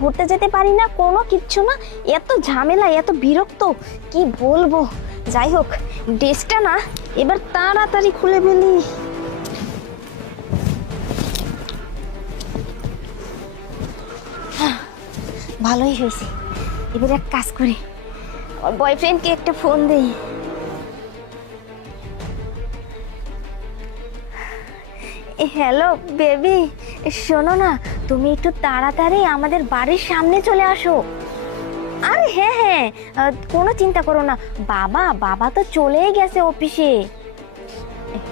ঘুরতে যেতে পারি না, কোনো কিচ্ছু না, এত ঝামেলা, এত বিরক্ত, কি বলবো। যাই হোক, ড্রেসটা না এবার তাড়াতাড়ি খুলে ফেলি। ভালোই হয়েছে, এবার এক কাজ করি, আমার বয়ফ্রেন্ডকে একটা ফোন দেই। হ্যালো বেবি, শোনো না, তুমি একটু তাড়াতাড়ি আমাদের বাড়ির সামনে চলে আসো। আরে হ্যাঁ হ্যাঁ, কোনো চিন্তা করো না, বাবা তো চলেই গেছে অফিসে।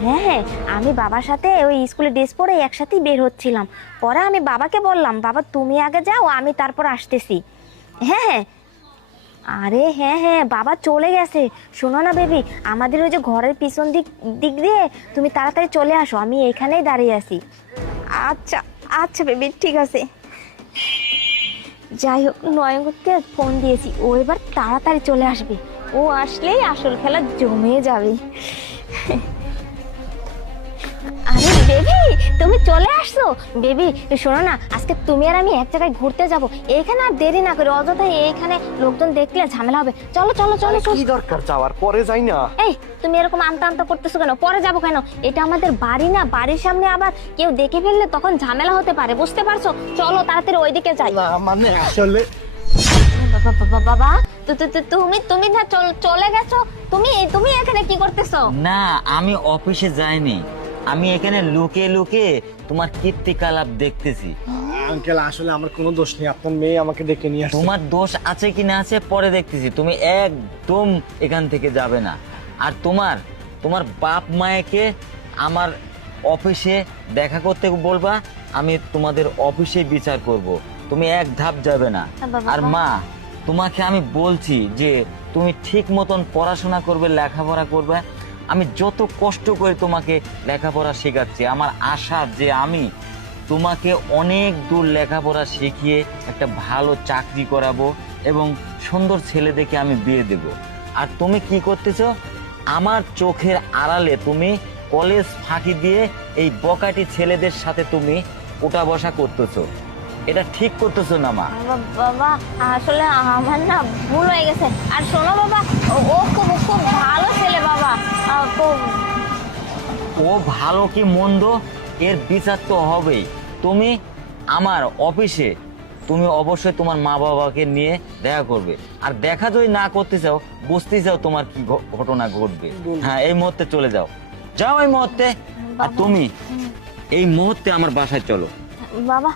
হ্যাঁ হ্যাঁ, আমি বাবার সাথে ওই স্কুলে ড্রেস পরে একসাথেই বের হচ্ছিলাম, পরে আমি বাবাকে বললাম, বাবা তুমি আগে যাও, আমি তারপর আসতেছি। হ্যাঁ হ্যাঁ, আরে হ্যাঁ হ্যাঁ, বাবা চলে গেছে। শোনো না বেবি, আমাদের ওই যে ঘরের পিছন দিক দিয়ে তুমি তাড়াতাড়ি চলে আসো, আমি এখানেই দাঁড়িয়ে আছি। আচ্ছা আচ্ছা বেবি, ঠিক আছে। যাই হোক, নয়নকে ফোন দিয়েছি, ও এবার তাড়াতাড়ি চলে আসবে, ও আসলেই আসল খেলা জমে যাবে। আরে বেবি, তুমি চলে আসছো। বেবি শোনো না, আজকে তুমি আর আমি এক জায়গায় ঘুরতে যাব, এখানে আর দেরি না করে, অযথা এইখানে লোকজন দেখলে ঝামেলা হবে। চলো চলো চলো চলো। কি দরকার যাওয়ার, পরে যাই না। এই তুমি এরকম আমতা আমতা করতেছো কেন? পরে যাবো কেন? এটা আমাদের বাড়ি না, বাড়ির সামনে আবার কেউ দেখে ফেললে তখন ঝামেলা হতে পারে, বুঝতে পারছো? চলো তাড়াতাড়ি ওইদিকে যাই। না মানে আসলে বাবা, তুমি না চলে গেছো, তুমি এখানে কি করতেছো? না, আমি অফিসে যাইনি, আমি এখানে লুকিয়ে লুকিয়ে তোমার কীর্তিকলাপ দেখতেছি। আঙ্কেল আসলে আমার কোনো দোষ নেই, আপনার মেয়ে আমাকে ডেকে নিয়ে আসছে। তোমার দোষ আছে কি না আছে পরে দেখতেছি, তুমি একদম এখান থেকে যাবে না। আর তোমার বাপ মায়েকে আমার অফিসে দেখা করতে বলবা, আমি তোমাদের অফিসে বিচার করব, তুমি এক ধাপ যাবে না। আর মা, তোমাকে আমি বলছি যে তুমি ঠিক মতন পড়াশোনা করবে, লেখাপড়া করবে। আমি যত কষ্ট করে তোমাকে লেখাপড়া শেখাচ্ছি, আমার আশা যে আমি তোমাকে অনেক দূর লেখাপড়া শিখিয়ে একটা ভালো চাকরি করাবো এবং সুন্দর ছেলে দেখে আমি বিয়ে দেব। আর তুমি কি করতেছো? আমার চোখের আড়ালে তুমি কলেজ ফাঁকি দিয়ে এই বকাটি ছেলেদের সাথে তুমি ওঠা বসা করতেছো, এটা ঠিক করতেছো না মা। বাবা আসলে আমার না ভুল হয়ে গেছে। আর শোনো বাবা, ও খুব খুব ভালো ছেলে বাবা, ও ভালো কি মন্দ এর বিচার তো হবেই। তুমি আমার অফিসে তুমি অবশ্যই তোমার মা বাবাকে নিয়ে দেখা করবে, আর দেখা যদি না করতে চাও, বুঝতে চাও তোমার কি ঘটনা ঘটবে, হ্যাঁ এই মুহূর্তে চলে যাও, যাও এই মুহূর্তে। আর তুমি এই মুহূর্তে আমার বাসায় চলো। বাবা